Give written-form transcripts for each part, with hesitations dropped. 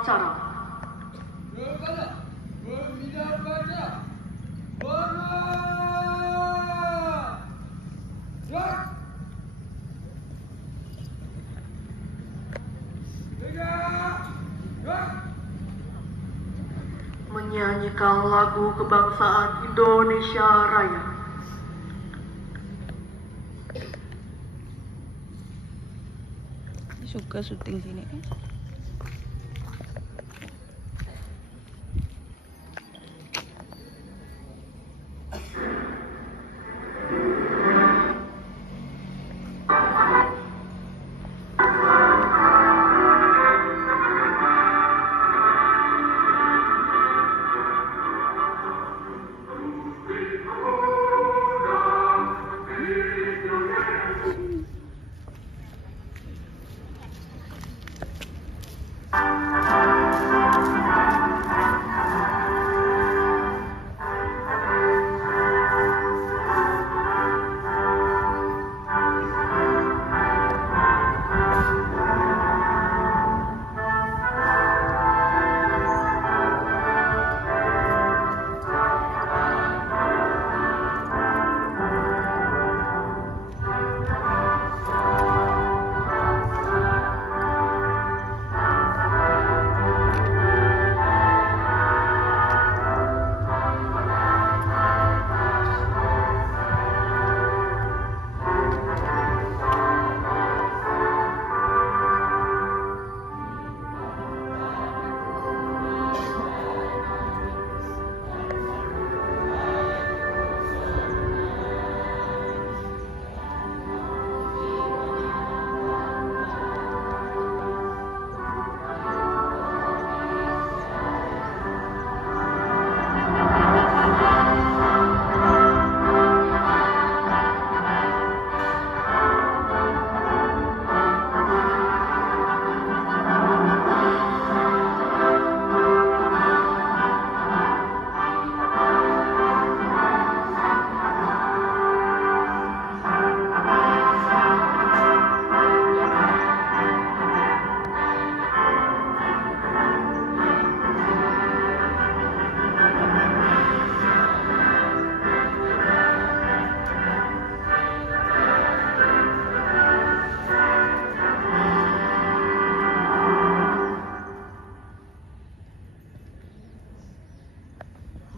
upacara. Menyanyikan lagu kebangsaan Indonesia Raya. Suka syuting sini kan?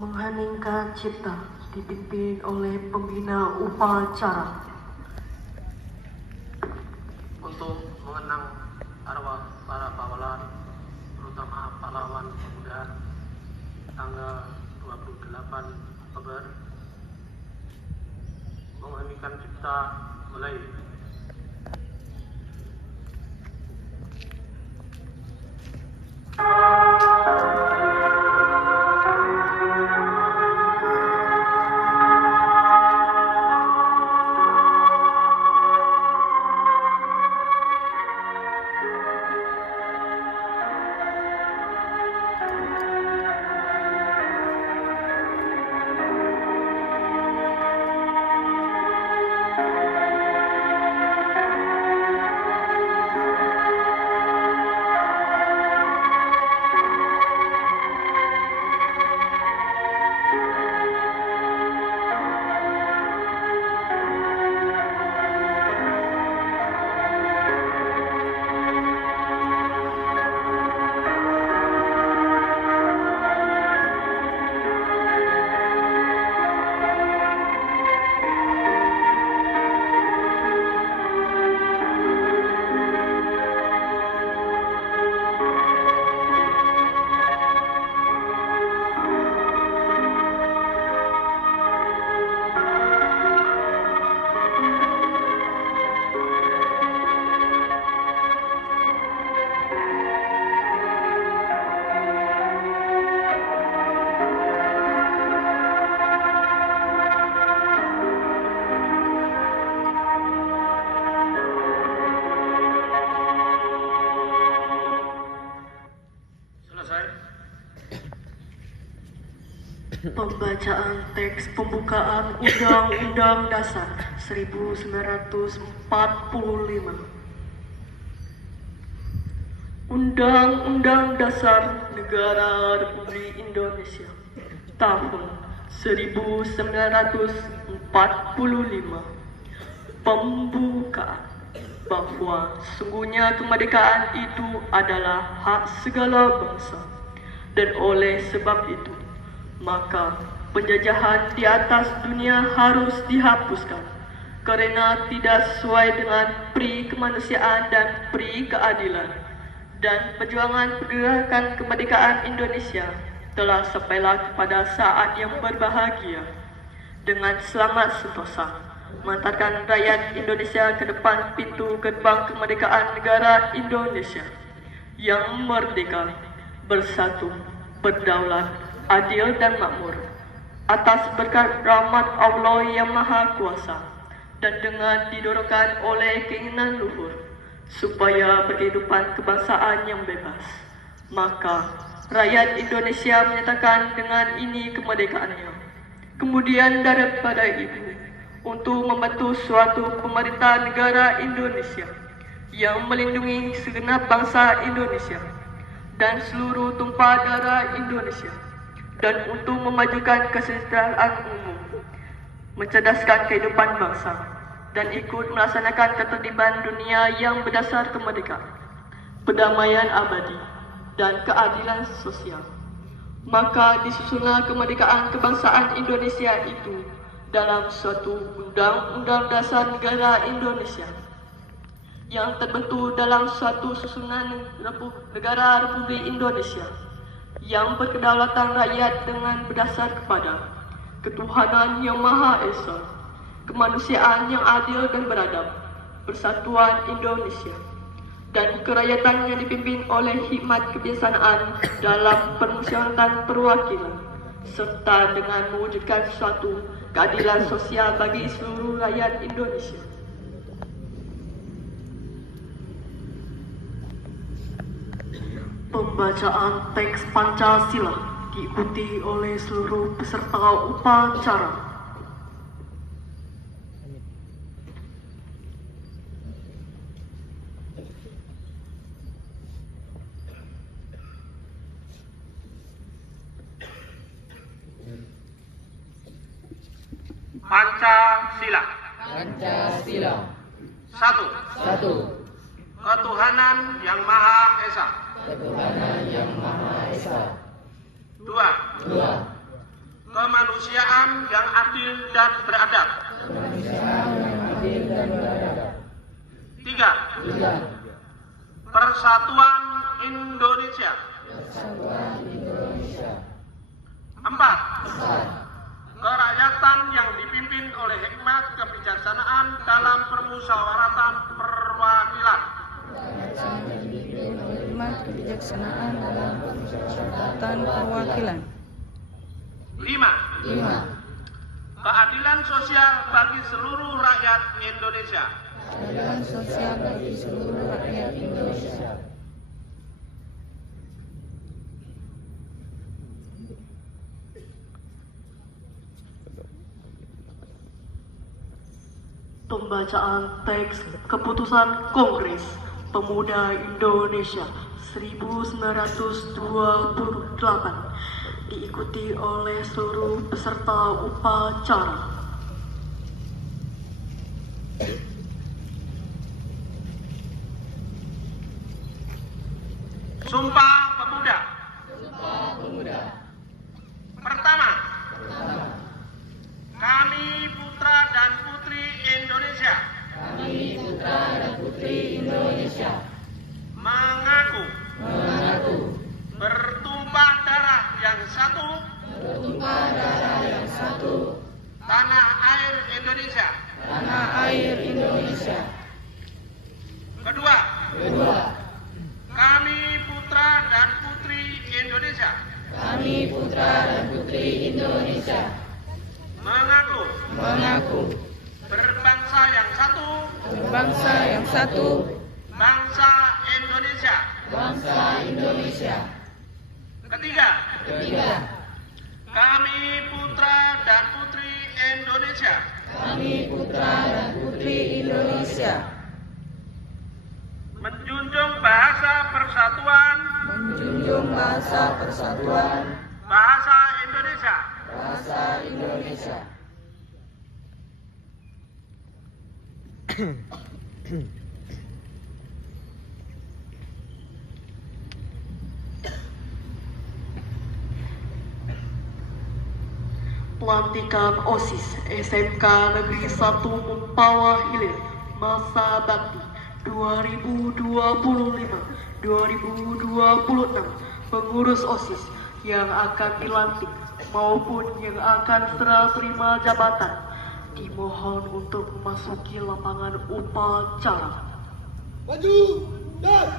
Mengheningkan cipta dipimpin oleh pembina upacara. Untuk mengenang arwah para pahlawan, terutama pahlawan pemuda, tanggal 28 Oktober, mengheningkan cipta mulai. Pembacaan teks pembukaan Undang-Undang Dasar 1945. Undang-Undang Dasar Negara Republik Indonesia tahun 1945 pembukaan bahwa sesungguhnya kemerdekaan itu adalah hak segala bangsa, dan oleh sebab itu maka penjajahan di atas dunia harus dihapuskan karena tidak sesuai dengan pri kemanusiaan dan pri keadilan, dan perjuangan pergerakan kemerdekaan Indonesia telah sampailah kepada saat yang berbahagia dengan selamat sentosa mengantarkan rakyat Indonesia ke depan pintu gerbang kemerdekaan negara Indonesia yang merdeka, bersatu, berdaulat, adil dan makmur atas berkat rahmat Allah yang Maha Kuasa, dan dengan didorongkan oleh keinginan luhur supaya berkehidupan kebangsaan yang bebas, maka rakyat Indonesia menyatakan dengan ini kemerdekaannya. Kemudian daripada itu, untuk membantu suatu pemerintah negara Indonesia yang melindungi segenap bangsa Indonesia dan seluruh tumpah darah Indonesia, dan untuk memajukan kesejahteraan umum, mencerdaskan kehidupan bangsa, dan ikut melaksanakan ketertiban dunia yang berdasar kemerdekaan, perdamaian abadi, dan keadilan sosial. Maka disusunlah kemerdekaan kebangsaan Indonesia itu dalam suatu Undang-Undang Dasar Negara Indonesia yang terbentuk dalam suatu susunan negara Republik Indonesia yang berkedaulatan rakyat dengan berdasar kepada ketuhanan yang Maha Esa, kemanusiaan yang adil dan beradab, persatuan Indonesia, dan kerakyatan yang dipimpin oleh hikmat kebijaksanaan dalam permusyawaratan perwakilan, serta dengan mewujudkan suatu keadilan sosial bagi seluruh rakyat Indonesia. Pembacaan teks Pancasila diikuti oleh seluruh peserta upacara. Pancasila. Pancasila. Satu. Ketuhanan yang Maha Esa. Ketuhanan yang Maha Esa. 2. 2. Kemanusiaan yang adil dan beradab. Kemanusiaan yang adil dan beradab. 3. 3. Persatuan Indonesia. Persatuan Indonesia. 4. 4. Kerakyatan yang dipimpin oleh hikmat kebijaksanaan dalam permusyawaratan perwakilan. Hikmat kebijaksanaan dalam permusyawaratan perwakilan. 5. 5. Keadilan sosial bagi seluruh rakyat Indonesia. Keadilan sosial bagi seluruh rakyat Indonesia. Pembacaan teks keputusan Kongres Pemuda Indonesia 1928 diikuti oleh seluruh peserta upacara. Sumpah Pemuda. Pertama, kami putra dan putri Indonesia. Kami putra dan putri Indonesia. Mengaku. Bertumpah darah yang satu. Bertumpah darah yang satu. Tanah air Indonesia. Tanah air Indonesia. Kedua, Kedua, kami putra dan putri Indonesia. kami putra dan putri Indonesia. Mengaku. Berbangsa yang satu. Berbangsa yang satu. Bangsa Indonesia. Bangsa Indonesia. Ketiga, Ketiga, kami putra dan putri Indonesia. kami putra dan putri Indonesia. menjunjung bahasa persatuan, menjunjung bahasa persatuan, bahasa Indonesia. bahasa Indonesia. Pelantikan OSIS SMK Negeri 1 Mempawah Hilir Masa Bakti 2025-2026. Pengurus OSIS yang akan dilantik maupun yang akan serah terima jabatan dimohon untuk memasuki lapangan upacara. Maju dan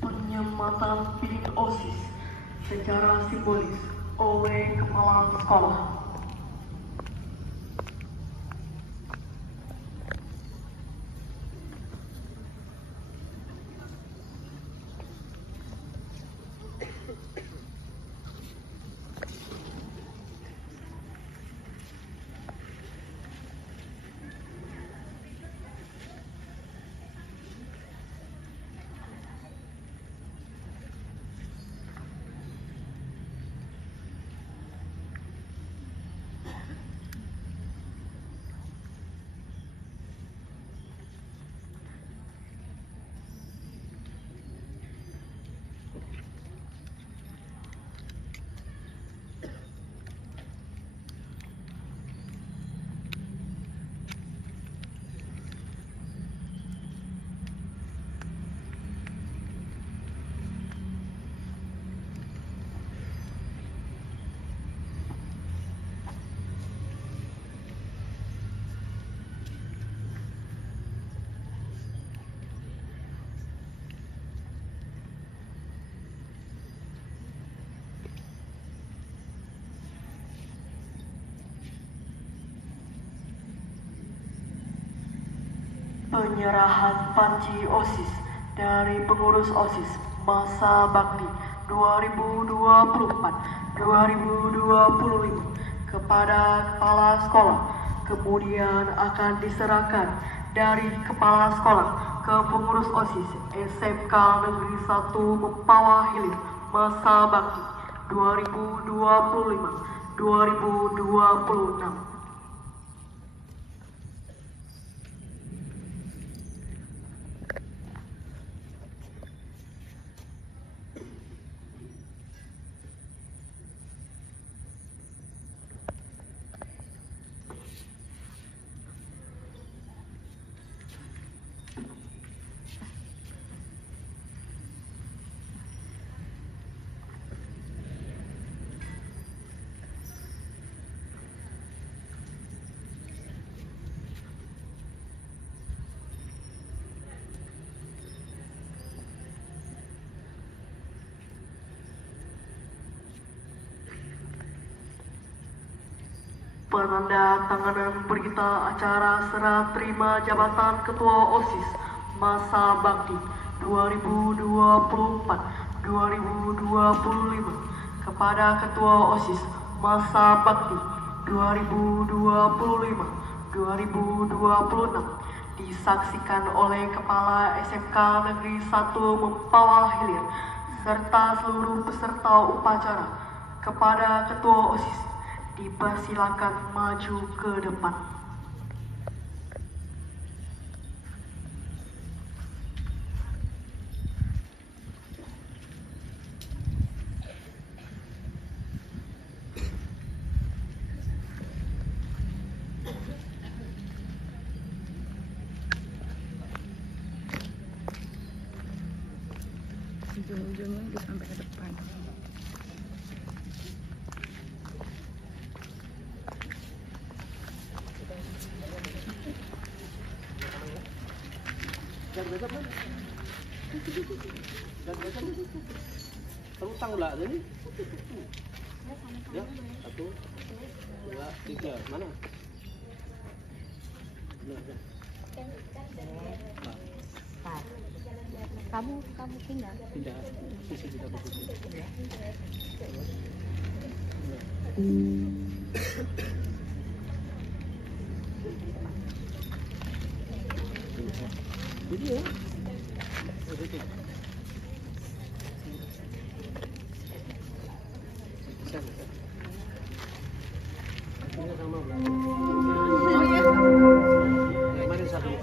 Penyematan pin OSIS secara simbolis oleh kepala sekolah. Penyerahan panci OSIS dari pengurus OSIS Masa Bakti 2024-2025 kepada kepala sekolah, kemudian akan diserahkan dari kepala sekolah ke pengurus OSIS SMK Negeri 1 Mempawah Hilir Masa Bakti 2025-2026. Penandatanganan berita acara serah terima jabatan Ketua OSIS Masa Bakti 2024-2025 kepada Ketua OSIS Masa Bakti 2025-2026 disaksikan oleh Kepala SMK Negeri 1 Mempawah Hilir serta seluruh peserta upacara. Kepada Ketua OSIS dipersilakan maju ke depan. sampai ke depan. Terutang lah ini. Ya, 1, 2, 3. Mana? Kamu pindah. Pindah. Sisi kita posisi. Jadi ya.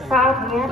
Saatnya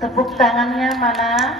tepuk tangannya mana?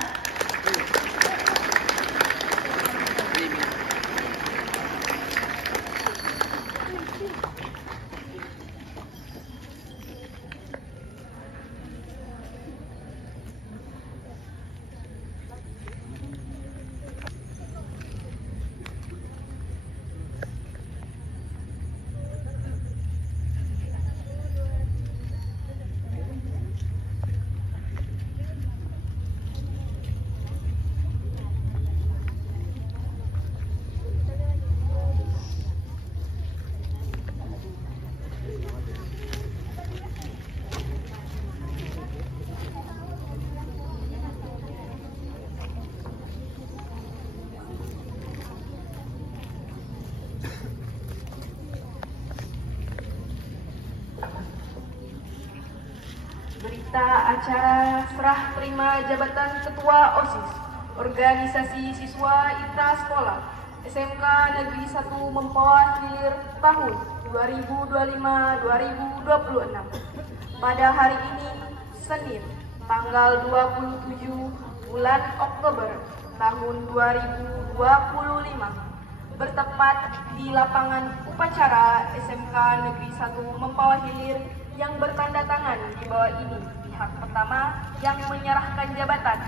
Berita acara serah terima jabatan Ketua OSIS Organisasi Siswa Itra Sekolah SMK Negeri 1 Mempawah Hilir tahun 2025-2026 pada hari ini Senin tanggal 27 bulan Oktober tahun 2025 bertepat di lapangan upacara SMK Negeri 1 Mempawah Hilir yang bertanda tangan di bawah ini. Pihak pertama yang menyerahkan jabatan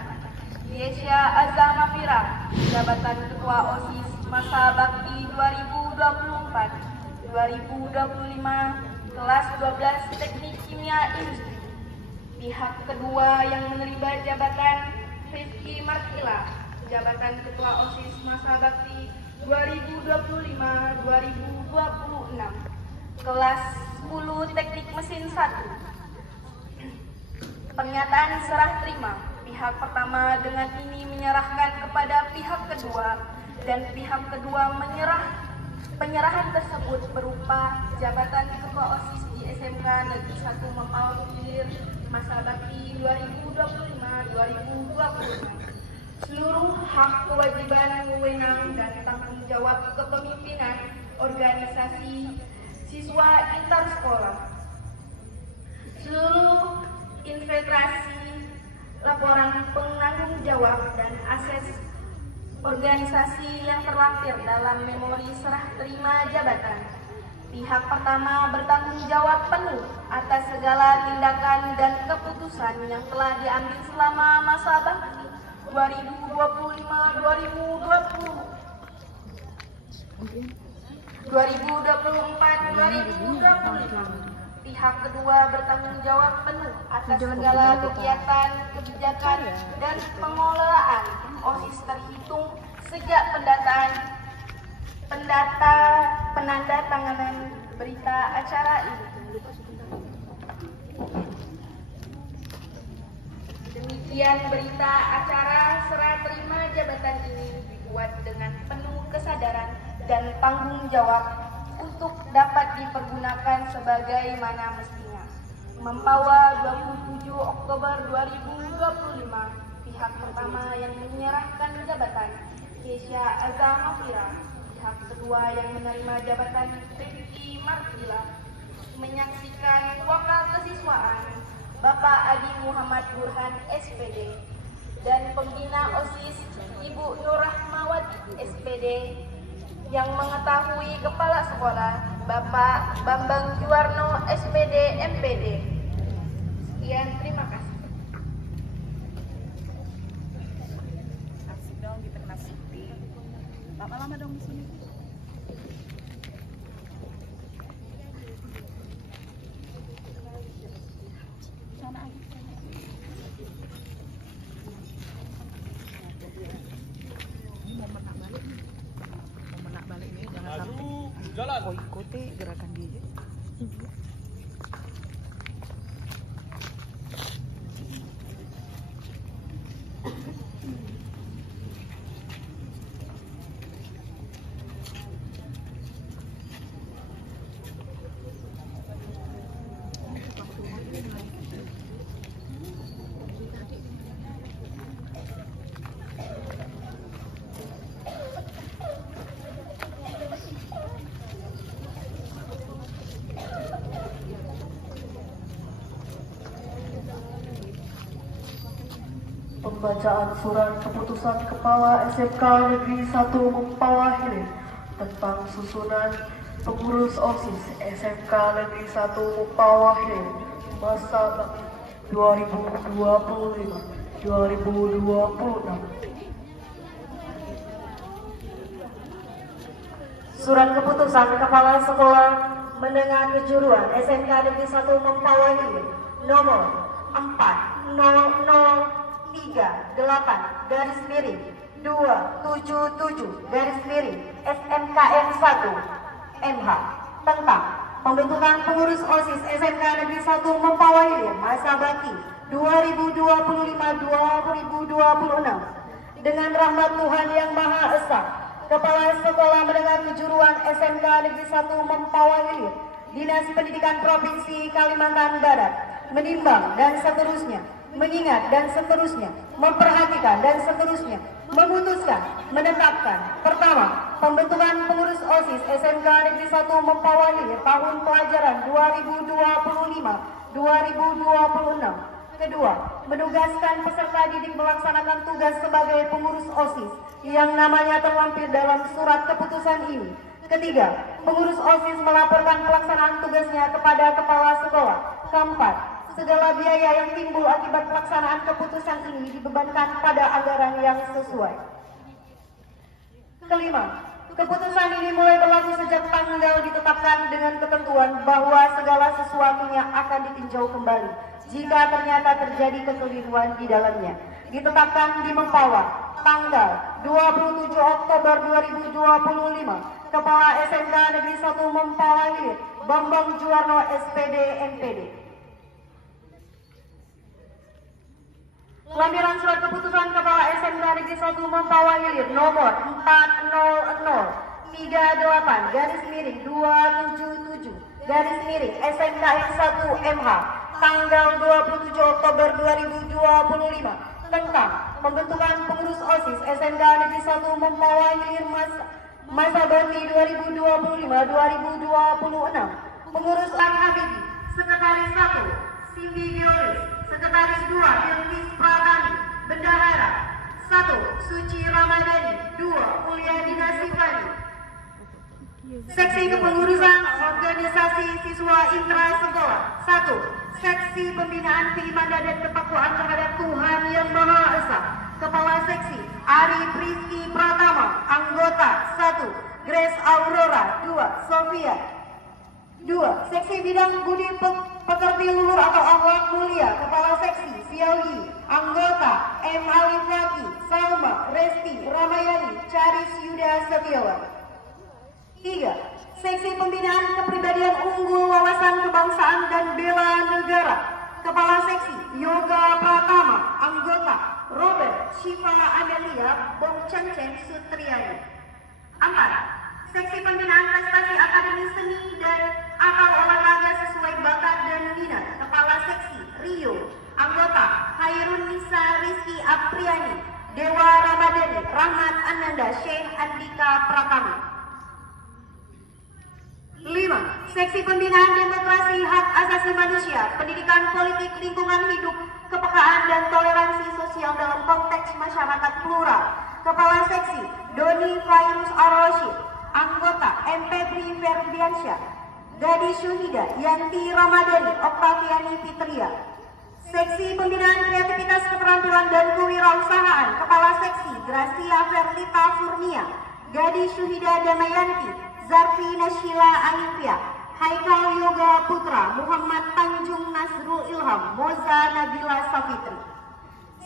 Yesya Azamafira, jabatan Ketua OSIS masa bakti 2024-2025 kelas 12 Teknik Kimia Industri. Pihak kedua yang menerima jabatan Rizky Martila, jabatan Ketua OSIS masa bakti 2025-2026 kelas 10 Teknik Mesin 1. Pernyataan serah terima. Pihak pertama dengan ini menyerahkan kepada pihak kedua dan pihak kedua penyerahan tersebut berupa jabatan Ketua OSIS di SMK Negeri 1 Mempawah Hilir masa bakti 2025-2026. Seluruh hak kewajiban wewenang dan tanggung jawab kepemimpinan organisasi siswa inter sekolah. Seluruh integrasi laporan penanggung jawab dan akses organisasi yang terlampir dalam memori serah terima jabatan. Pihak pertama bertanggung jawab penuh atas segala tindakan dan keputusan yang telah diambil selama masa bakti 2024-2025. Pihak kedua bertanggung jawab penuh atas segala kegiatan, kebijakan, dan pengelolaan OSIS terhitung sejak penandatanganan berita acara ini. Demikian berita acara serah terima jabatan ini dibuat dengan penuh kesadaran dan tanggung jawab untuk dapat dipergunakan sebagaimana mestinya. Mempawah 27 Oktober 2025, pihak pertama yang menyerahkan jabatan Keisha Azamafira, pihak kedua yang menerima jabatan Rifki Martila, menyaksikan wakil kesiswaan Bapak Adi Muhammad Burhan SPD dan pembina OSIS Ibu Nur Rahmawati SPD yang mengetahui kepala sekolah Bapak Bambang Juwarno SPD MPD. Sekian, terima kasih. Asik dong, kita kasih. Lama-lama dong di sini. Sana aja. Ini mau menak balik nih. Mau menak balik nih, jangan sampai kau ikuti gerakan dia. Pembacaan surat keputusan Kepala SMK Negeri 1 Mempawah Hilir tentang susunan pengurus OSIS SMK Negeri 1 Mempawah Hilir masa bakti 2025-2026. Surat keputusan Kepala Sekolah Menengah Kejuruan SMK Negeri 1 Mempawah Hilir nomor 40-277-SMKN 1 MH tentang pembentukan pengurus OSIS SMK Negeri 1 Mempawah Hilir masa bakti 2025-2026 dengan rahmat Tuhan Yang Maha Esa, Kepala Sekolah Menengah Kejuruan SMK Negeri 1 Mempawah Hilir, Dinas Pendidikan Provinsi Kalimantan Barat, menimbang dan seterusnya, mengingat dan seterusnya, memperhatikan dan seterusnya, memutuskan, menetapkan. Pertama, pembentukan pengurus OSIS SMK Negeri 1 Mempawah Hilir tahun pelajaran 2025-2026. Kedua, menugaskan peserta didik melaksanakan tugas sebagai pengurus OSIS yang namanya terlampir dalam surat keputusan ini. Ketiga, pengurus OSIS melaporkan pelaksanaan tugasnya kepada kepala sekolah. Keempat, segala biaya yang timbul akibat pelaksanaan keputusan ini dibebankan pada anggaran yang sesuai. Kelima, keputusan ini mulai berlaku sejak tanggal ditetapkan dengan ketentuan bahwa segala sesuatunya akan ditinjau kembali jika ternyata terjadi kekeliruan di dalamnya. Ditetapkan di Mempawah tanggal 27 Oktober 2025, Kepala SMK Negeri 1 Mempawah Hilir Bambang Juwarno SPD MPD. Lampiran surat keputusan Kepala SMK Negeri 1 Mempawah Hilir nomor 400-38-277 SMKN 1 MH tanggal 27 Oktober 2025 tentang pembentukan pengurus OSIS SMK Negeri 1 Mempawah Hilir masa bakti 2025-2026. Pengurus Ari Habibie, Sekretaris 1 Cindy Bioris, Sekretaris 2 Ilmis Pratani, Bendahara 1 Suci Ramadhani, 2 Mulyadina Sifani. Seksi kepengurusan organisasi siswa intra sekolah 1 Seksi pembinaan keimanan dan ketakwaan terhadap Tuhan Yang Maha Esa, Kepala Seksi Ari Priski Pratama, anggota 1 Grace Aurora, 2 Sofia. 2. Seksi bidang budi pekerti luhur atau akhlak mulia, Kepala Seksi Fiaugi, anggota M. Alif Laki, Salma, Resti, Ramayani, Charis Yuda Setiawan. 3. Seksi pembinaan kepribadian unggul, wawasan kebangsaan dan bela negara, Kepala Seksi Yoga Pratama, anggota Robert Shiva Amelia Bongcengceng Sutriani. 4. Seksi pembinaan prestasi akademi seni dan atau olahraga sesuai bakat dan minat, Kepala Seksi Rio, anggota Hairun Nisa Rizky Apriani, Dewa Ramadhani, Rahmat Ananda, Sheikh Andika Pratama. 5. Seksi pembinaan demokrasi, hak asasi manusia, pendidikan politik, lingkungan hidup, kepekaan dan toleransi sosial dalam konteks masyarakat plural, Kepala Seksi Doni Fairuz Ar-Rasyid, anggota MP Bri Ferdiansyah, Gadis Syuhida Yanti Ramadhani, Oktaviani Fitria. Seksi pembinaan kreativitas, keterampilan dan kewirausahaan, Kepala Seksi Gracia Verlita Furnia, Gadis Syuhida Damayanti, Zarfi Nashila Alifia, Haikal Yoga Putra, Muhammad Tanjung Nasrul Ilham, Moza Nabila Safitri.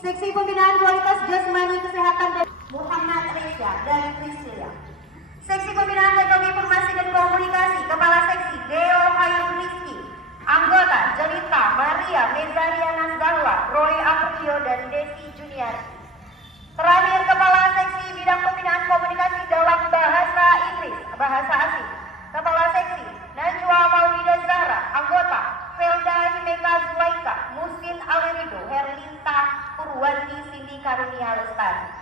Seksi pembinaan kualitas jasmani kesehatan dan Muhammad Reza dan Priscilia. Seksi pembinaan teknologi informasi dan komunikasi, Kepala Seksi Deo Hayat Rizky, anggota Jelita Maria Mezariana Zahwa, Roy Aprio dan Desi Juniarti. Terakhir, Kepala Seksi bidang pembinaan komunikasi dalam bahasa Inggris, bahasa asing, Kepala Seksi Najwa Maulida Zahra, anggota Felda Himeka Zulaika, Musin Alirido, Herlinta Purwanti, Cindy Karunia Lestari.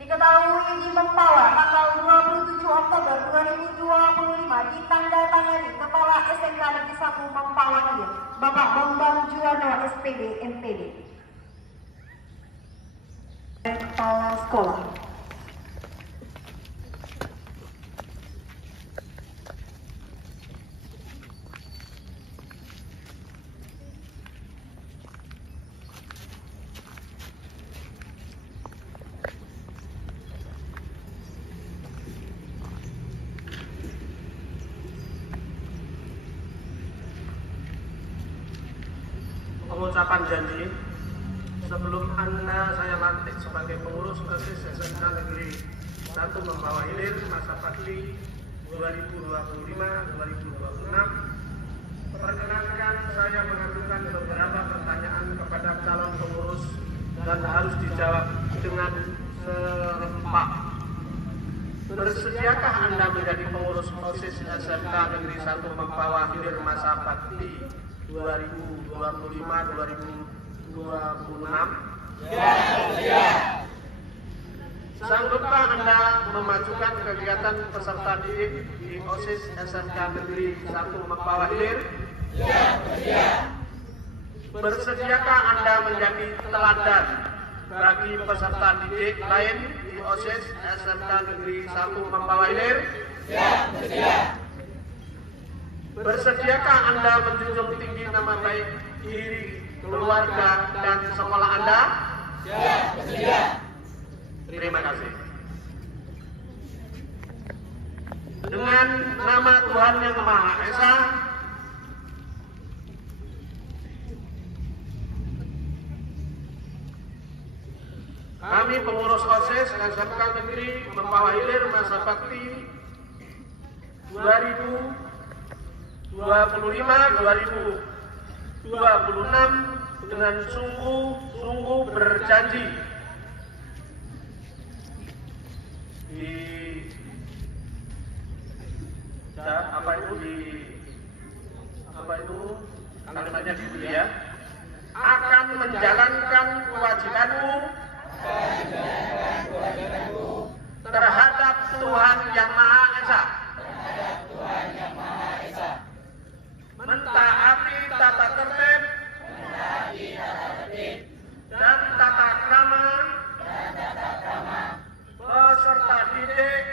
Diketahui di Mempawah tanggal 27 Oktober 2025 ditandatangani Kepala SMK Negeri 1 Mempawah Hilir, Bapak Bambang Juwana SPD MPD. Kepala Sekolah. Pengucapan janji. Sebelum Anda saya lantik sebagai pengurus OSIS SMK Negeri 1 Mempawah Hilir masa bakti 2025-2026, perkenankan saya mengajukan beberapa pertanyaan kepada calon pengurus dan harus dijawab dengan serempak. Bersediakah Anda menjadi pengurus OSIS SMK Negeri 1 Mempawah Hilir masa bakti 2025-2026? Ya. Sanggupkah Anda memajukan kegiatan peserta didik di OSIS SMK Negeri 1 Mempawah Hilir? Ya. Bersediakah Anda menjadi teladan bagi peserta didik lain di OSIS SMK Negeri 1 Mempawah Hilir? Ya. Bersediakah Anda menjunjung tinggi nama baik diri, keluarga, dan sekolah Anda? Ya. Terima kasih. Dengan nama Tuhan Yang Maha Esa, kami pengurus OSIS SMK Negeri Mempawah Hilir masa bakti 2025-2026 dengan sungguh berjanji kalimatnya gitu ya, akan menjalankan kewajibanmu terhadap Tuhan Yang Maha Esa, mentaati tata tertib dan tata krama peserta didik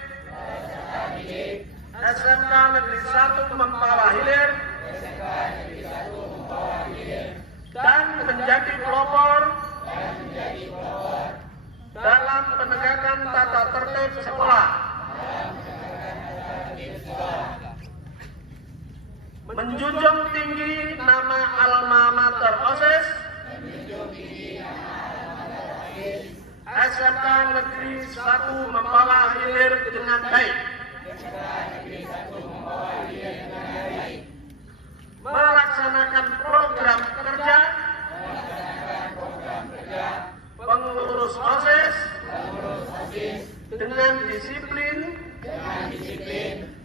SMK Negeri 1 Mempawah Hilir dan menjadi pelopor dalam penegakan tata tertib sekolah. menjunjung tinggi nama alma mater OSIS, SMK Negeri 1 membawa hilir dengan baik, melaksanakan program kerja pengurus OSIS dengan disiplin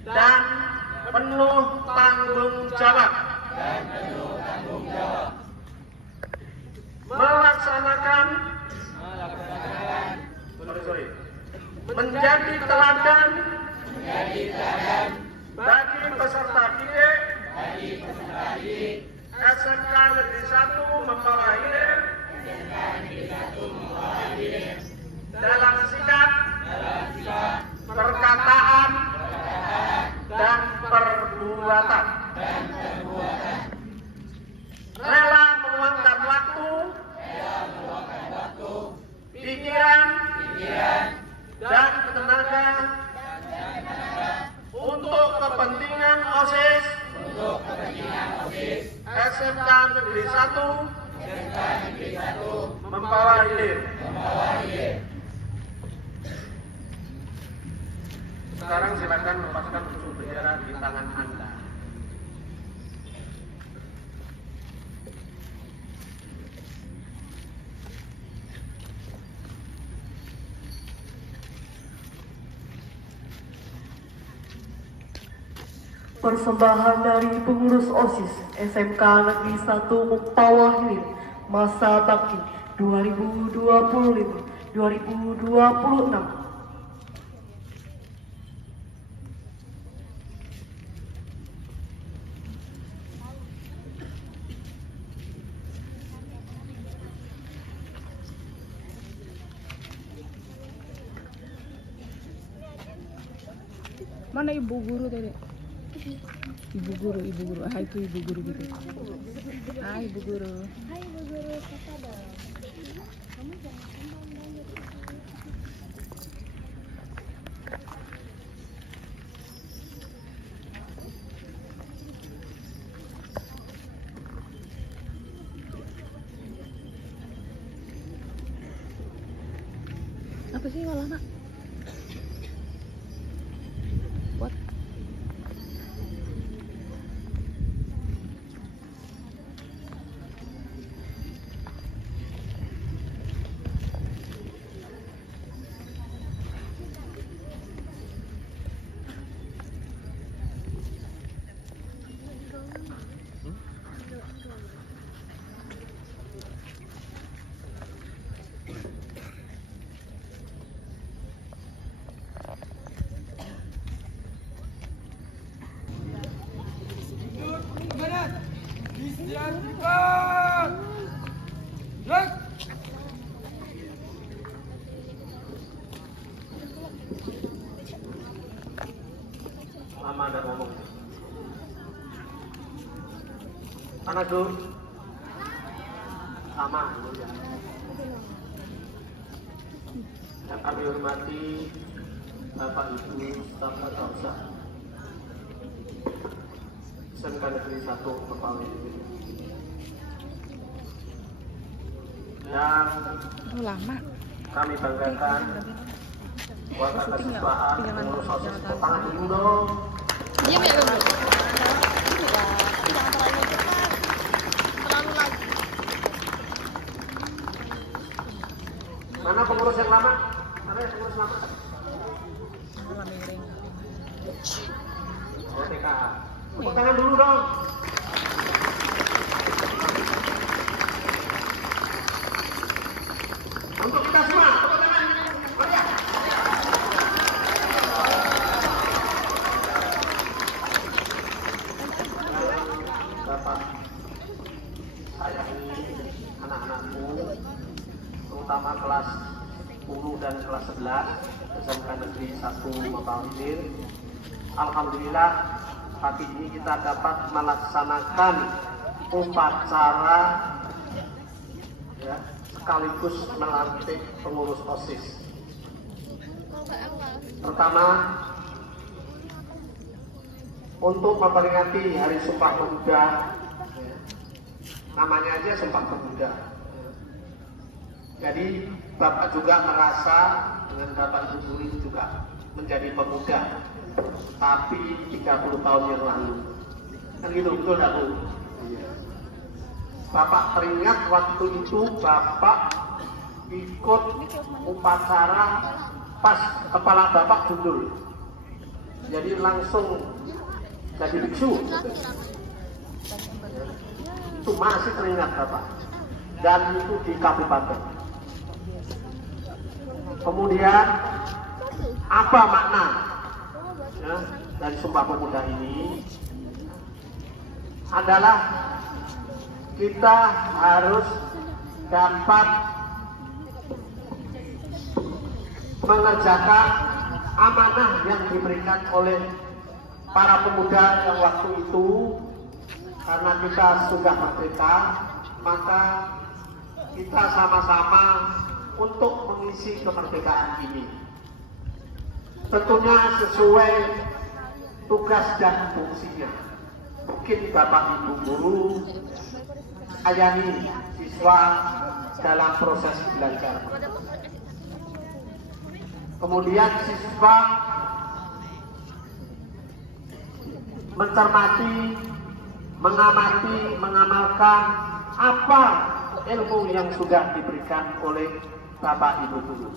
dan penuh tanggung jawab, melaksanakan menjadi teladan bagi peserta didik SMK Negeri 1 membawa hilir dalam sikap, perkataan, dan perbuatan. Rela meluangkan waktu, pikiran, dan tenaga untuk kepentingan OSIS SMK Negeri 1 membawa hilir. Sekarang silakan lepaskan ujung bendera di tangan Anda. Persembahan dari pengurus OSIS SMK Negeri 1 Mempawah Hilir Masa Bakti 2025-2026. Mana ibu guru tadi? Ibu guru. Ah, itu ibu guru gitu. Ah, ibu guru. Hai ibu guru, kata dong. Kamu jangan sombong dong gitu. Apa sih malah nak? What? Lama ada ngomong. Anak tuh sama ya. Yang kami hormati Bapak Ibu staf Bangsa SMK Negeri 1 Mempawah Hilir. Yang lama. kami banggakan warga kesejahteraan pengurus OSIS. Tangan dulu dong. Diam ya dulu. Mana pengurus yang lama? Mana yang pengurus lama? TK. Tepuk tangan dulu dong. Untuk kita semua, tepuk tangan. Mari. Bapak, saya ini anak-anakku, terutama kelas 10 dan kelas 11 SMK Negeri 1 Mempawah Hilir. Alhamdulillah pagi ini kita dapat melaksanakan upacara ya, sekaligus melantik pengurus OSIS. Pertama, untuk memperingati Hari Sumpah Pemuda. Namanya aja Sumpah Pemuda. Jadi Bapak juga merasa dengan Bapak Ibu Guru juga menjadi pemuda, tapi 30 tahun yang lalu. Kan gitu, betul enggak, Bu? Bapak teringat waktu itu Bapak ikut upacara pas kepala Bapak gundul. Jadi langsung jadi biksu. Itu masih teringat Bapak. Dan itu di kabupaten. Kemudian apa makna ya, dari Sumpah Pemuda ini? Adalah kita harus dapat mengerjakan amanah yang diberikan oleh para pemuda yang waktu itu. Karena kita sudah merdeka, maka kita sama-sama untuk mengisi kemerdekaan ini. Tentunya sesuai tugas dan fungsinya. Mungkin Bapak Ibu Guru ayani siswa dalam proses belajar. Kemudian siswa mencermati, mengamati, mengamalkan apa ilmu yang sudah diberikan oleh Bapak Ibu Guru.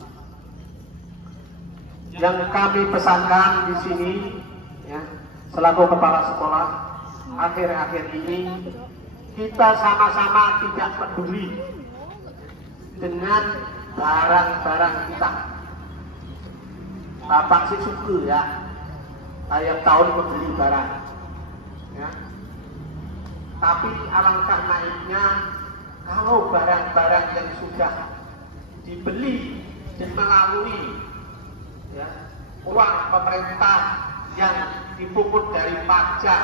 Yang kami pesankan di sini, ya, selaku kepala sekolah, akhir-akhir ini kita sama-sama tidak peduli dengan barang-barang kita. Bapak sih suka ya, tiap tahun membeli barang. Ya. Tapi alangkah naiknya kalau barang-barang yang sudah dibeli dan melalui ya, uang pemerintah yang dipungut dari pajak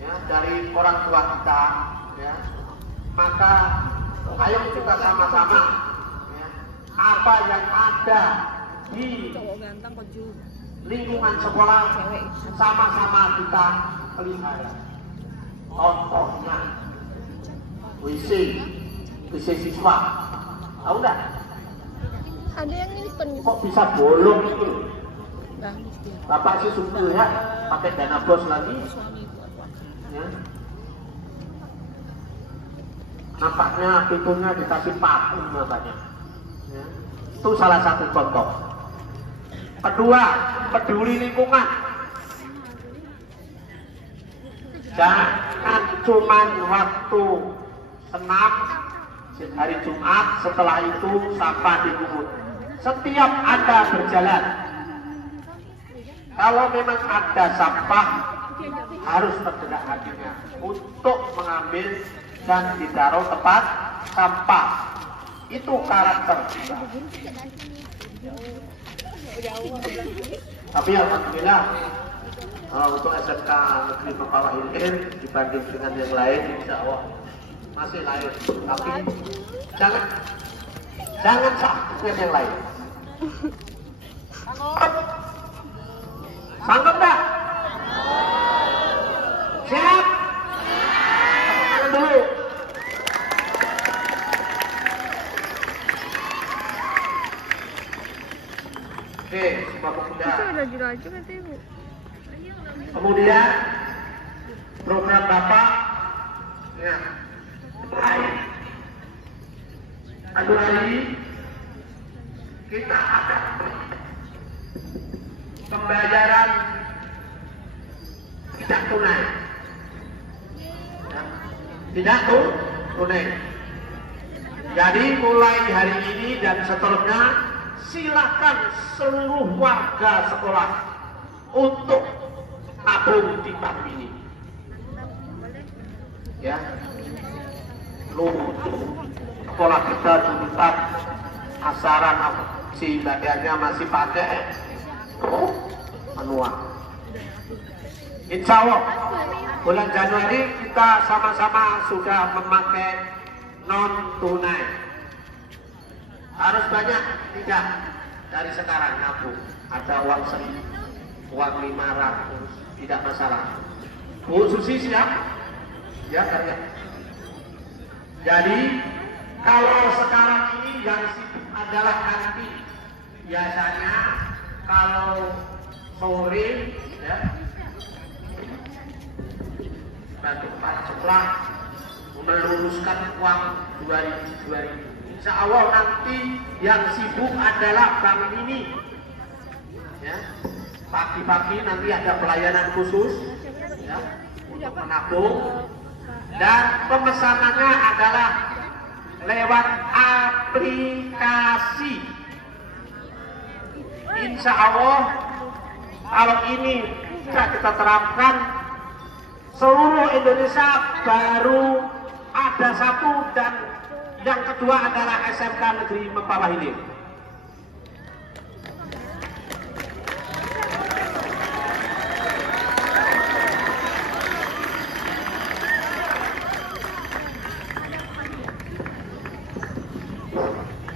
ya, dari orang tua kita ya, maka ayo kita sama-sama ya, apa yang ada di lingkungan sekolah sama-sama kita pelihara. Contohnya WC siswa, tahu nggak? Ada yang nyimpen. Kok bisa bolong itu? Bapak sih suka ya, pakai dana bos lagi. Ya. Nampaknya pintunya dikasih paku makanya. Ya. Itu salah satu contoh. Kedua, peduli lingkungan. Jangan cuma waktu senam hari Jumat, setelah itu sampah dipungut. Setiap Anda berjalan, kalau memang ada sampah, harus tergerak hatinya untuk mengambil dan ditaruh tempat sampah. Itu karakter kita. Tapi alhamdulillah, untuk SMK Negeri Mempawah Ilir dibanding dengan yang lain, insya Allah masih lain. Tapi jangan sama dengan yang lain. Sanggup dah? Siap? Tangan dulu. Oke, Sumpah Pemuda. Kemudian program Bapak ya, satu hari kita akan pembayaran tidak tunai ya, tidak tunai. Jadi mulai hari ini dan seterusnya silakan seluruh warga sekolah untuk tabung di bank ini ya. Sekolah kita Jumat asaran si bagiannya masih pakai manual. Insya Allah bulan Januari kita sama-sama sudah memakai non tunai. Harus banyak, tidak dari sekarang nabung. Ada uang 1.000, uang 500, tidak masalah. Bu Susi siap? Ya, ya. Jadi kalau sekarang ini yang sibuk adalah kantin. Biasanya kalau sore ya bantu para sekolah meluruskan uang 2000. Insya Allah nanti yang sibuk adalah bank ini. Ya, pagi-pagi nanti ada pelayanan khusus ya, untuk menabung dan pemesanannya adalah lewat aplikasi. Insya Allah kalau ini bisa kita terapkan, seluruh Indonesia baru ada satu dan yang kedua adalah SMK Negeri Mempawah Hilir.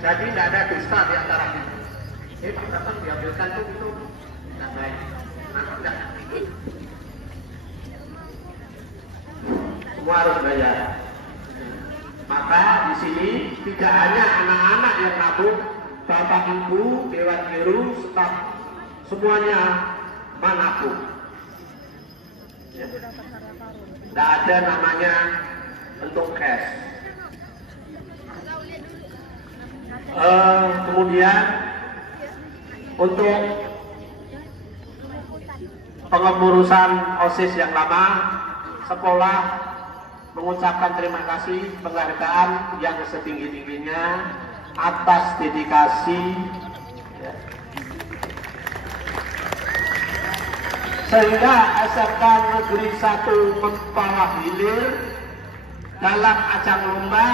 Jadi tidak ada dusta di antara kita. Perasaan diambilkan tuh itu tidak baik. Nah, tidak. Semua harus bayar. Maka di sini tidak hanya anak-anak yang nabung, bapak ibu, dewan guru, staf semuanya menabung. Ya. Tidak ada namanya bentuk cash. Kemudian untuk pengurusan OSIS yang lama, sekolah mengucapkan terima kasih penghargaan yang setinggi-tingginya atas dedikasi ya, sehingga SMK Negeri 1 Mempawah Hilir dalam ajang lomba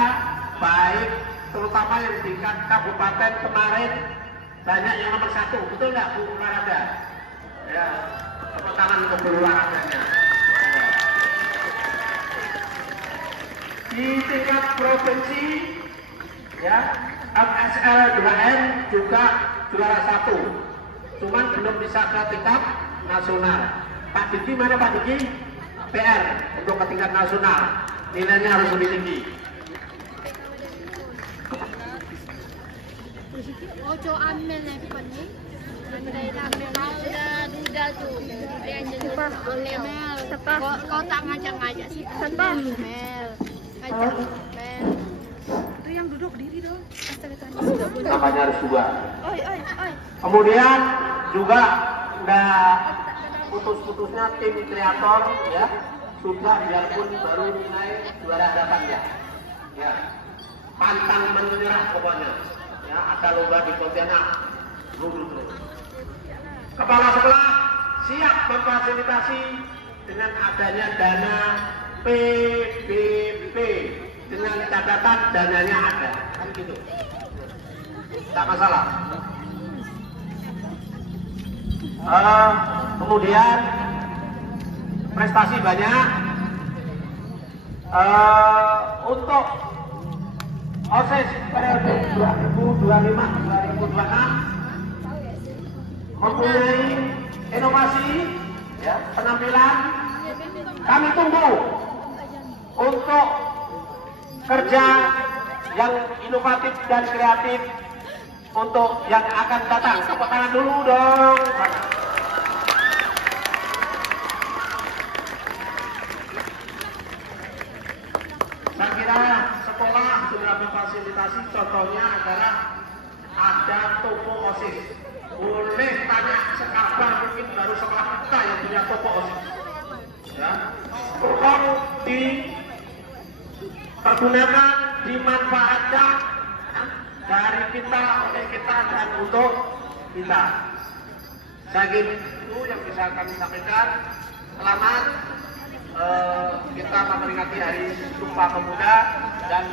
baik terutama yang tingkat kabupaten kemarin banyak yang nomor 1, betul nggak Bu olahraga? Ya, tepuk tangan untuk olahraganya. Di tingkat provinsi, ya, MSL 2N juga juara 1, cuman belum bisa ke tingkat nasional. Pak Diki mana Pak Diki? PR untuk ke tingkat nasional, nilainya harus lebih tinggi. Ojo ambil handphone ni. Andai ambil duda tu. Dia jadi ambil. Kau tak ngajak-ngajak sih. Mel. Ngajak Mel. Itu yang duduk diri dong. Namanya harus dua. Kemudian juga nggak putus-putusnya tim kreator ya. Sudah biarpun baru nilai juara hadapan ya. Ya. Pantang menyerah pokoknya. Ya, ada lomba di Pontianak, kepala sekolah siap memfasilitasi dengan adanya dana PBB dengan catatan dananya ada, kan gitu, tak masalah. Kemudian prestasi banyak untuk OSIS periode 2025-2026 mempunyai inovasi ya, penampilan. Kami tunggu untuk kerja yang inovatif dan kreatif untuk yang akan datang. Tepuk tangan dulu dong. Saya kira sekolah sudah memfasilitasi, contohnya adalah ada toko OSIS. Boleh tanya sekabar, mungkin baru sekolah kita yang punya toko OSIS. Ya, tolong dipergunakan, dimanfaatkan dari kita, oleh kita dan untuk kita. Saya kira itu yang bisa kami sampaikan. Selamat. Kita memperingati Hari Sumpah Pemuda dan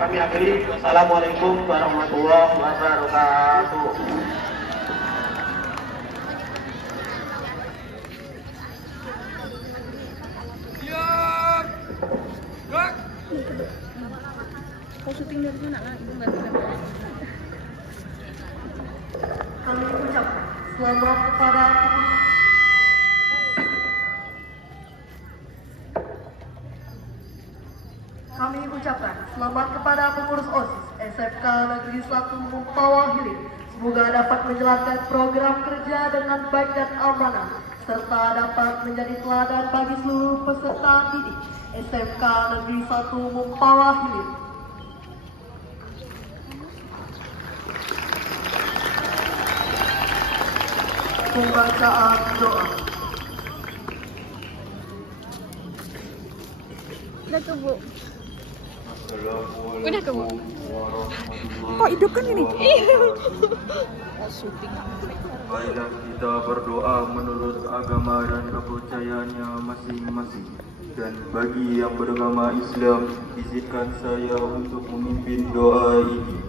kami akhiri. Assalamualaikum warahmatullahi wabarakatuh. Kau syuting dari mana? Ibu nggak tahu. kami ucapkan selamat kepada pengurus OSIS SMK Negeri 1 Mumpawa Hilir. Semoga dapat menjalankan program kerja dengan baik dan amanah, serta dapat menjadi teladan bagi seluruh peserta didik SMK Negeri 1 Mumpawa Hilir. Pembacaan doa. Udah ke Bu. Udah ke Bu. Oh, hidup kan ini? Marilah kita berdoa menurut agama dan kepercayaannya masing-masing. Dan bagi yang beragama Islam, izinkan saya untuk memimpin doa ini.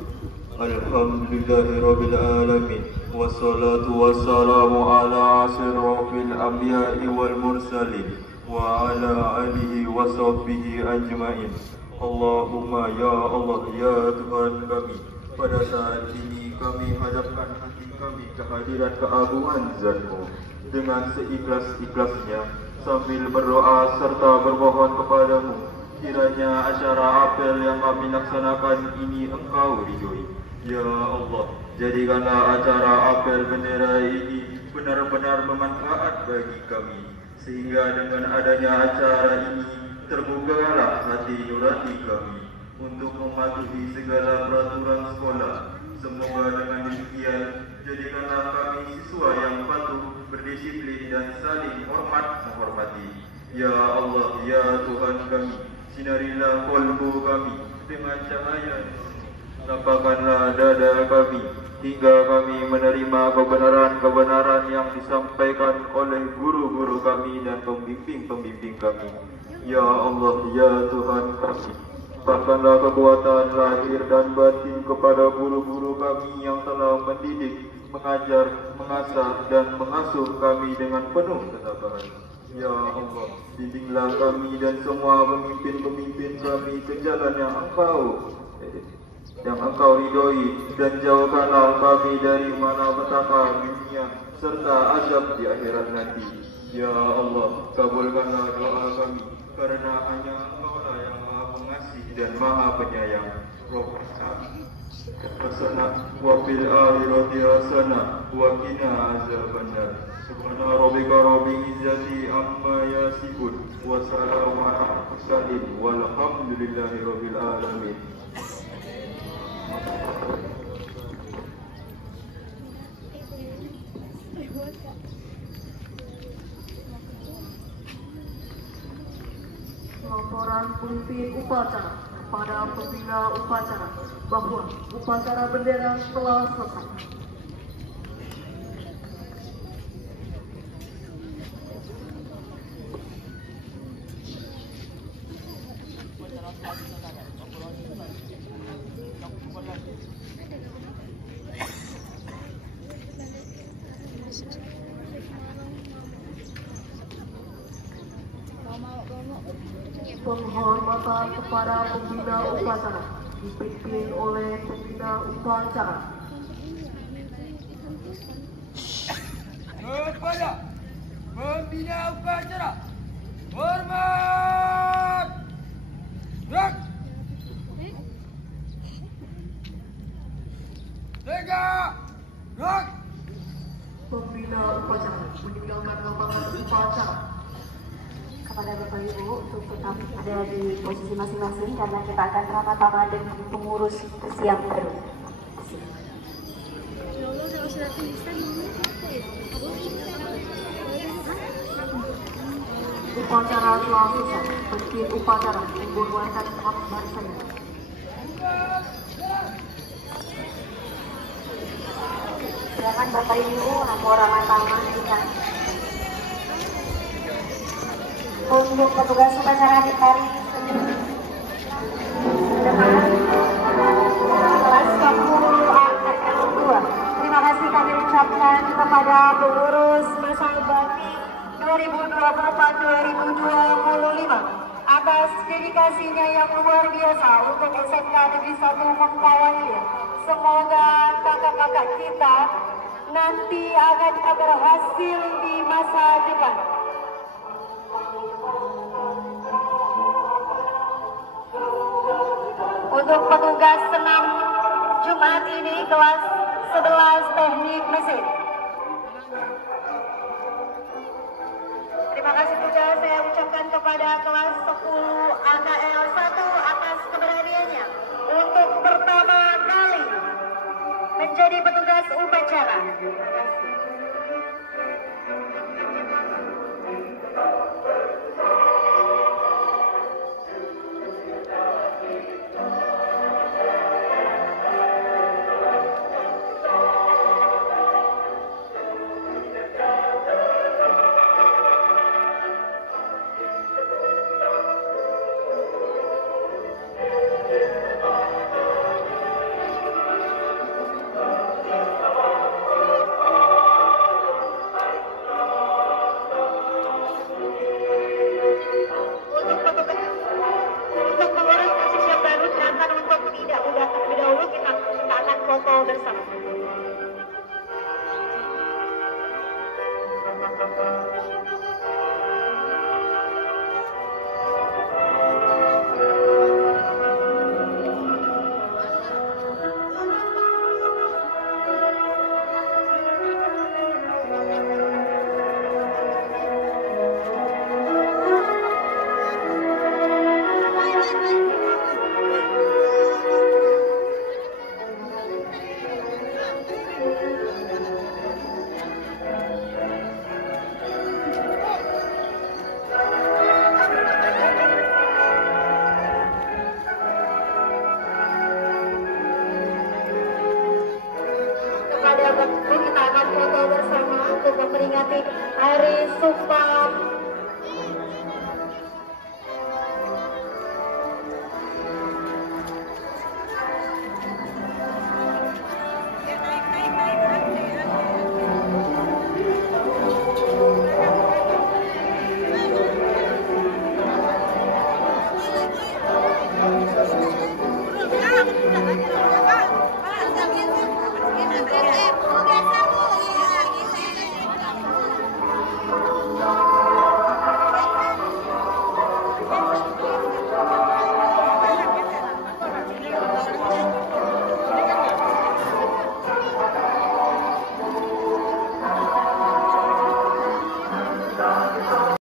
Alhamdulillahirabbil alamin. Wassalatu wassalamu ala asyrafil anbiya'i wal mursalin wa ala alihi wa sahbihi ajmain. Allahumma ya Allah ya Tuhan kami, pada saat ini kami hadapkan hati kami kehadiran keagungan Zat-Mu dengan seikhlas-ikhlasnya sambil berdoa serta bermohon kepadamu, kiranya acara apel yang kami laksanakan ini Engkau ridhoi. Ya Allah, jadikanlah acara apel bendera ini benar-benar bermanfaat bagi kami, sehingga dengan adanya acara ini terbukalah hati nurani kami untuk mematuhi segala peraturan sekolah. Semoga dengan demikian jadikanlah kami siswa yang patuh, berdisiplin dan saling hormat menghormati. Ya Allah, ya Tuhan kami, sinarilah kolbu kami dengan cahaya, lapangkanlah dada kami hingga kami menerima kebenaran-kebenaran yang disampaikan oleh guru-guru kami dan pembimbing-pembimbing kami. Ya Allah, ya Tuhan kami, bahkanlah kekuatan lahir dan batin kepada guru-guru kami yang telah mendidik, mengajar, mengasah dan mengasuh kami dengan penuh kesabaran. Ya Allah, bimbinglah kami dan semua pemimpin-pemimpin kami ke jalan yang Engkau ridhoi, dan jauhkanlah kami dari malapetaka dunia serta azab di akhirat nanti. Ya Allah, kabulkanlah doa kami, karena hanya Engkau-lah yang Maha Pengasih dan Maha Penyayang. Hasanah wa fil akhirati hasanah wa qina azabannar. Subhana rabbika rabbil izzati amma yasifun wa salamun alal mursalin walhamdulillahi rabbil alamin. Laporan pemimpin upacara kepada pembina upacara bahwa upacara bendera telah selesai. Penghormatan kepada pembina upacara dipimpin oleh pembina upacara. Kepada pembina upacara, hormat. Gerak. Tegak. Gerak. Pembina upacara meninggalkan lapangan upacara. Kepada Bapak Ibu untuk tetap ada di posisi masing-masing karena kita akan ramah-tamah dengan pengurus siang terus. Upacara telah selesai. Pemimpin upacara membuarkan hak bangsanya. Silakan Bapak Ibu lapor ramah-tamah kita. Untuk petugas upacara ditarik depan kelas 10 ASL 2. Terima kasih kami ucapkan kepada pengurus masa bakti 2024-2025 atas dedikasinya yang luar biasa untuk SMK Negeri 1 Mumpawa Hilir. Semoga kakak-kakak kita nanti akan berhasil di masa depan. Untuk petugas senam Jumat ini kelas 11 teknik mesin. Terima kasih juga saya ucapkan kepada kelas 10 AKL 1 atas keberaniannya untuk pertama kali menjadi petugas upacara. Kita akan foto bersama untuk memperingati Hari Sumpah. Oke.